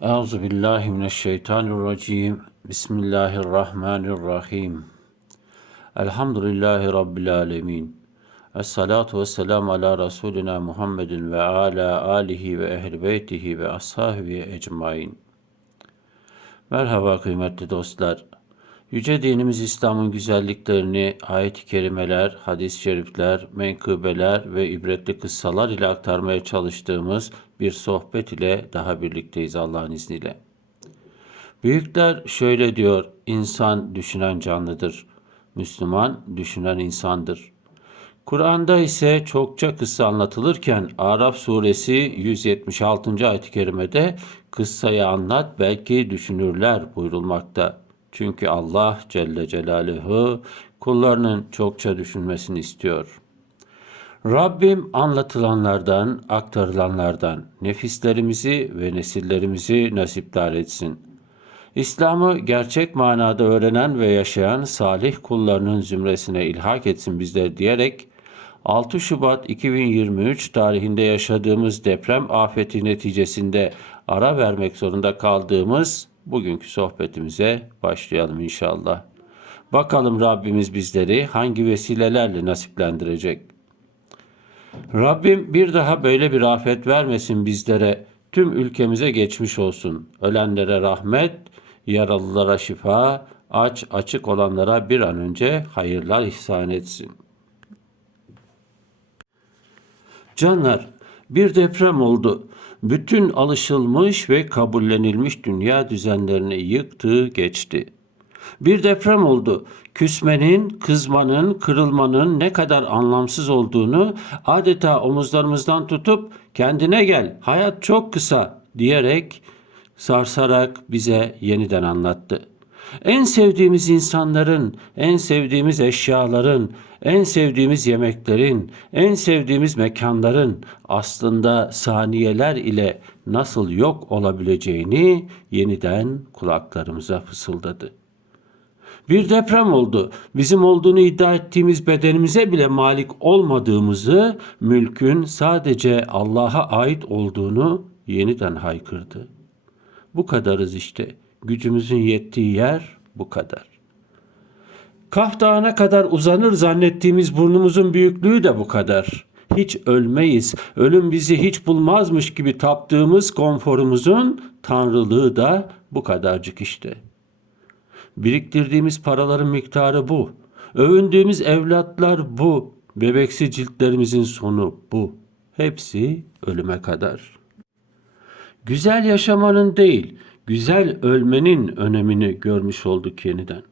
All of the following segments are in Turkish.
Euzu billahi mineşşeytanirracim. Bismillahirrahmanirrahim. Elhamdülillahi rabbil alamin. Essalatu vesselam ala Resulina Muhammedin ve ala alihi ve ehli beytihi ve ashabihi ecmain. Merhaba kıymetli dostlar. Yüce dinimiz İslam'ın güzelliklerini ayet-i kerimeler, hadis-i şerifler, menkıbeler ve ibretli kıssalar ile aktarmaya çalıştığımız bir sohbet ile daha birlikteyiz Allah'ın izniyle. Büyükler şöyle diyor, insan düşünen canlıdır. Müslüman düşünen insandır. Kur'an'da ise çokça kıssa anlatılırken Araf suresi 176. ayet-i kerimede kıssayı anlat belki düşünürler buyurulmakta. Çünkü Allah Celle Celaluhu kullarının çokça düşünmesini istiyor. Rabbim anlatılanlardan, aktarılanlardan nefislerimizi ve nesillerimizi nasipdar etsin. İslam'ı gerçek manada öğrenen ve yaşayan salih kullarının zümresine ilhak etsin bizler diyerek 6 Şubat 2023 tarihinde yaşadığımız deprem afeti neticesinde ara vermek zorunda kaldığımız bugünkü sohbetimize başlayalım inşallah. Bakalım Rabbimiz bizleri hangi vesilelerle nasiplendirecek. Rabbim bir daha böyle bir afet vermesin bizlere. Tüm ülkemize geçmiş olsun. Ölenlere rahmet, yaralılara şifa, aç açık olanlara bir an önce hayırlar ihsan etsin. Canlar, bir deprem oldu. Bütün alışılmış ve kabullenilmiş dünya düzenlerini yıktı, geçti. Bir deprem oldu. Küsmenin, kızmanın, kırılmanın ne kadar anlamsız olduğunu adeta omuzlarımızdan tutup kendine gel, hayat çok kısa diyerek sarsarak bize yeniden anlattı. En sevdiğimiz insanların, en sevdiğimiz eşyaların, en sevdiğimiz yemeklerin, en sevdiğimiz mekanların aslında saniyeler ile nasıl yok olabileceğini yeniden kulaklarımıza fısıldadı. Bir deprem oldu. Bizim olduğunu iddia ettiğimiz bedenimize bile malik olmadığımızı, mülkün sadece Allah'a ait olduğunu yeniden haykırdı. Bu kadarız işte. Gücümüzün yettiği yer bu kadar. Kaf Dağı'na kadar uzanır zannettiğimiz burnumuzun büyüklüğü de bu kadar. Hiç ölmeyiz, ölüm bizi hiç bulmazmış gibi taptığımız konforumuzun tanrılığı da bu kadarcık işte. Biriktirdiğimiz paraların miktarı bu. Övündüğümüz evlatlar bu. Bebeksi ciltlerimizin sonu bu. Hepsi ölüme kadar. Güzel yaşamanın değil, güzel ölmenin önemini görmüş olduk yeniden.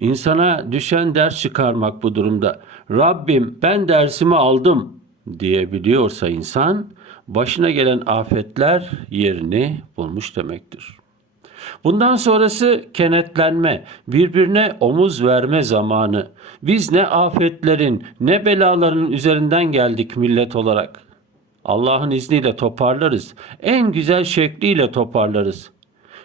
İnsana düşen ders çıkarmak bu durumda. Rabbim ben dersimi aldım diyebiliyorsa insan başına gelen afetler yerini bulmuş demektir. Bundan sonrası kenetlenme, birbirine omuz verme zamanı. Biz ne afetlerin, ne belaların üzerinden geldik millet olarak. Allah'ın izniyle toparlarız. En güzel şekliyle toparlarız.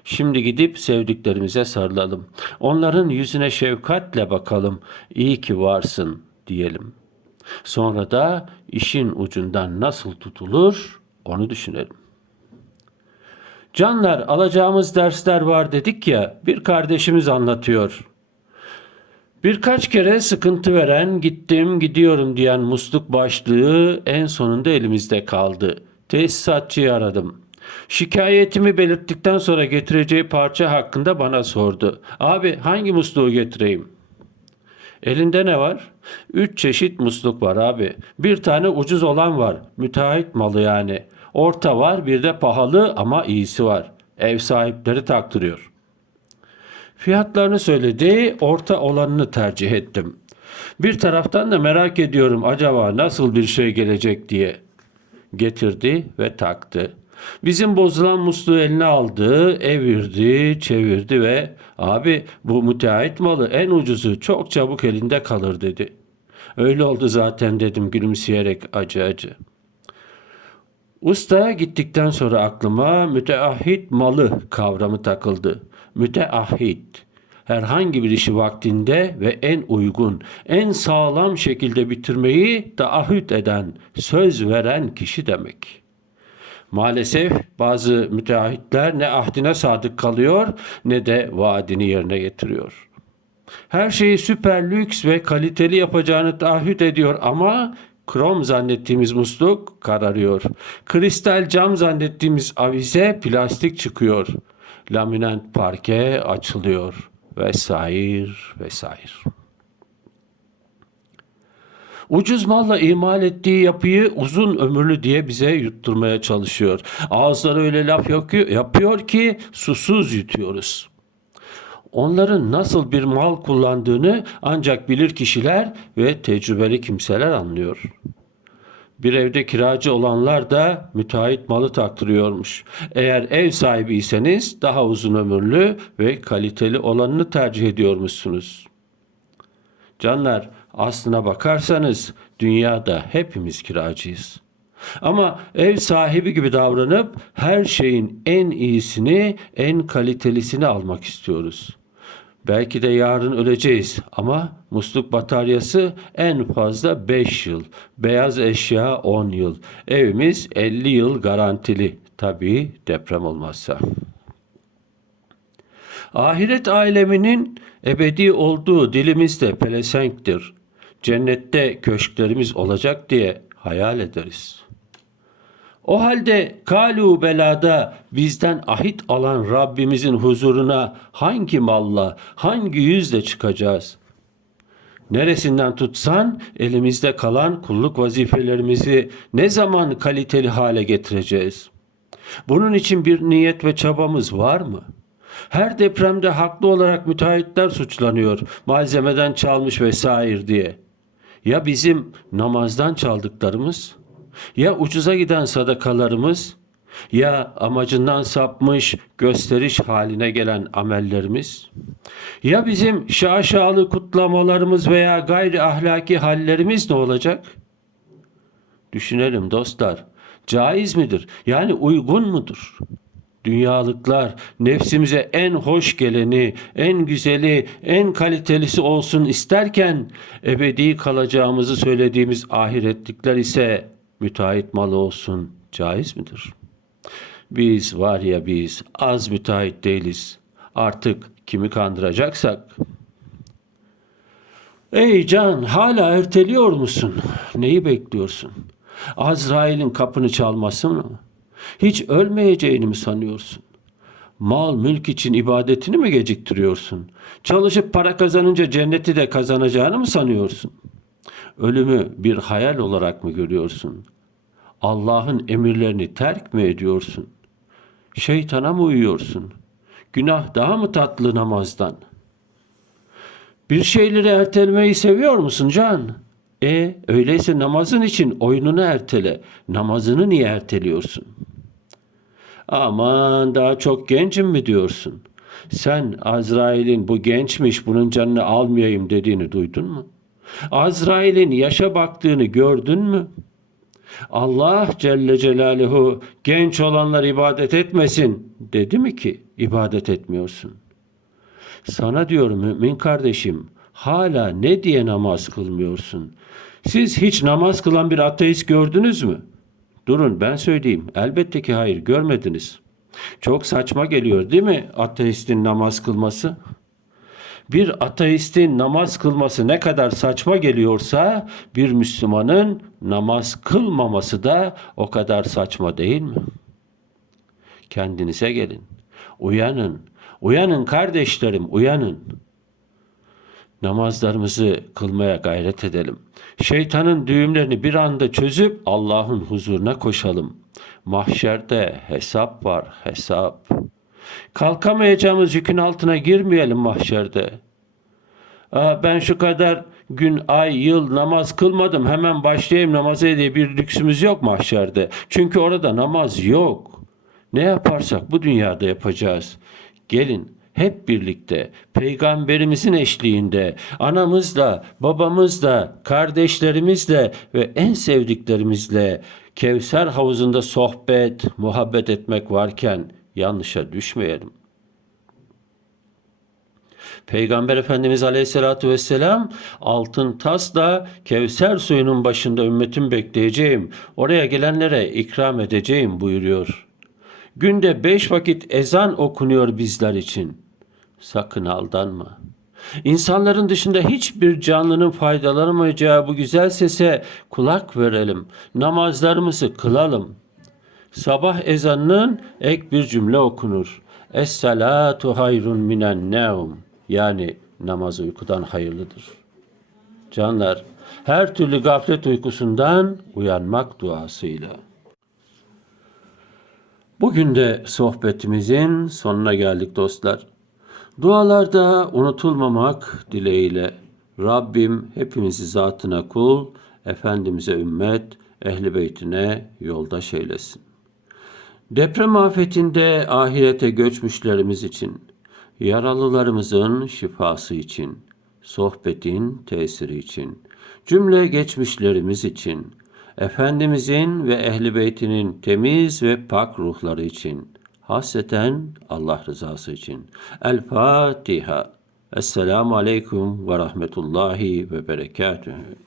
Şimdi gidip sevdiklerimize sarılalım. Onların yüzüne şefkatle bakalım. İyi ki varsın diyelim. Sonra da işin ucundan nasıl tutulur onu düşünelim. Canlar alacağımız dersler var dedik ya bir kardeşimiz anlatıyor. Birkaç kere sıkıntı veren gittim gidiyorum diyen musluk başlığı en sonunda elimizde kaldı. Tesisatçıyı aradım. Şikayetimi belirttikten sonra getireceği parça hakkında bana sordu. Abi hangi musluğu getireyim? Elinde ne var? Üç çeşit musluk var abi. Bir tane ucuz olan var. Müteahhit malı yani. Orta var bir de pahalı ama iyisi var. Ev sahipleri taktırıyor. Fiyatlarını söyledi, orta olanını tercih ettim. Bir taraftan da merak ediyorum acaba nasıl bir şey gelecek diye. Getirdi ve taktı. Bizim bozulan musluğu eline aldı, evirdi, çevirdi ve abi bu müteahhit malı en ucuzu çok çabuk elinde kalır dedi. Öyle oldu zaten dedim gülümseyerek acı acı. Usta gittikten sonra aklıma müteahhit malı kavramı takıldı. Müteahhit herhangi bir işi vaktinde ve en uygun, en sağlam şekilde bitirmeyi taahhüt eden, söz veren kişi demek. Maalesef bazı müteahhitler ne ahdine sadık kalıyor ne de vaadini yerine getiriyor. Her şeyi süper lüks ve kaliteli yapacağını taahhüt ediyor ama krom zannettiğimiz musluk kararıyor. Kristal cam zannettiğimiz avize plastik çıkıyor. Laminant parke açılıyor vesaire vesaire. Ucuz malla imal ettiği yapıyı uzun ömürlü diye bize yutturmaya çalışıyor. Ağızları öyle laf yapıyor, ki susuz yutuyoruz. Onların nasıl bir mal kullandığını ancak bilir kişiler ve tecrübeli kimseler anlıyor. Bir evde kiracı olanlar da müteahhit malı taktırıyormuş. Eğer ev sahibiyseniz daha uzun ömürlü ve kaliteli olanını tercih ediyormuşsunuz. Canlar aslına bakarsanız dünyada hepimiz kiracıyız. Ama ev sahibi gibi davranıp her şeyin en iyisini, en kalitelisini almak istiyoruz. Belki de yarın öleceğiz ama musluk bataryası en fazla 5 yıl, beyaz eşya 10 yıl, evimiz 50 yıl garantili. Tabii deprem olmazsa. Ahiret aleminin ebedi olduğu dilimizde pelesenktir. Cennette köşklerimiz olacak diye hayal ederiz. O halde kalu belada bizden ahit alan Rabbimizin huzuruna hangi malla, hangi yüzle çıkacağız? Neresinden tutsan elimizde kalan kulluk vazifelerimizi ne zaman kaliteli hale getireceğiz? Bunun için bir niyet ve çabamız var mı?'' Her depremde haklı olarak müteahhitler suçlanıyor. Malzemeden çalmış vesaire diye. Ya bizim namazdan çaldıklarımız? Ya ucuza giden sadakalarımız? Ya amacından sapmış gösteriş haline gelen amellerimiz? Ya bizim şaşalı kutlamalarımız veya gayri ahlaki hallerimiz ne olacak? Düşünelim dostlar. Caiz midir? Yani uygun mudur? dünyalıklar nefsimize en hoş geleni, en güzeli, en kalitelisi olsun isterken ebedi kalacağımızı söylediğimiz ahiretlikler ise müteahhit malı olsun caiz midir? Biz var ya biz az müteahhit değiliz. Artık kimi kandıracaksak Ey can hala erteliyor musun? Neyi bekliyorsun? Azrail'in kapını çalması mı? Hiç ölmeyeceğini mi sanıyorsun? Mal mülk için ibadetini mi geciktiriyorsun? Çalışıp para kazanınca cenneti de kazanacağını mı sanıyorsun? Ölümü bir hayal olarak mı görüyorsun? Allah'ın emirlerini terk mi ediyorsun? Şeytana mı uyuyorsun? Günah daha mı tatlı namazdan? Bir şeyleri ertelemeyi seviyor musun can? E öyleyse namazın için oyununu ertele. Namazını niye erteliyorsun? Aman daha çok gencim mi diyorsun? Sen Azrail'in bu gençmiş bunun canını almayayım dediğini duydun mu? Azrail'in yaşa baktığını gördün mü? Allah Celle Celaluhu genç olanlar ibadet etmesin dedi mi ki ibadet etmiyorsun? Sana diyorum mümin kardeşim hala ne diye namaz kılmıyorsun? Siz hiç namaz kılan bir ateist gördünüz mü? Durun ben söyleyeyim. Elbette ki hayır görmediniz. Çok saçma geliyor değil mi ateistin namaz kılması? Bir ateistin namaz kılması ne kadar saçma geliyorsa bir Müslümanın namaz kılmaması da o kadar saçma değil mi? Kendinize gelin. Uyanın. Uyanın kardeşlerim, uyanın namazlarımızı kılmaya gayret edelim. Şeytanın düğümlerini bir anda çözüp Allah'ın huzuruna koşalım. Mahşerde hesap var, hesap. Kalkamayacağımız yükün altına girmeyelim mahşerde. Aa, ben şu kadar gün, ay, yıl namaz kılmadım hemen başlayayım namaza diye bir lüksümüz yok mahşerde. Çünkü orada namaz yok. Ne yaparsak bu dünyada yapacağız. Gelin hep birlikte peygamberimizin eşliğinde anamızla, babamızla, kardeşlerimizle ve en sevdiklerimizle Kevser havuzunda sohbet, muhabbet etmek varken yanlışa düşmeyelim. Peygamber Efendimiz Aleyhisselatü Vesselam altın tasla Kevser suyunun başında ümmetim bekleyeceğim. Oraya gelenlere ikram edeceğim buyuruyor. Günde beş vakit ezan okunuyor bizler için. Sakın aldanma. İnsanların dışında hiçbir canlının faydalanamayacağı bu güzel sese kulak verelim. Namazlarımızı kılalım. Sabah ezanının ek bir cümle okunur. Es-salatu hayrun minen nevm. Yani namaz uykudan hayırlıdır. Canlar, her türlü gaflet uykusundan uyanmak duasıyla. Bugün de sohbetimizin sonuna geldik dostlar. Dualarda unutulmamak dileğiyle Rabbim hepimizi zatına kul, Efendimiz'e ümmet, ehli beytine yoldaş eylesin. Deprem afetinde ahirete göçmüşlerimiz için, yaralılarımızın şifası için, sohbetin tesiri için, cümle geçmişlerimiz için, Efendimizin ve ehli beytinin temiz ve pak ruhları için, hasreten Allah rızası için. El Fatiha. Esselamu Aleyküm ve Rahmetullahi ve Berekatühü.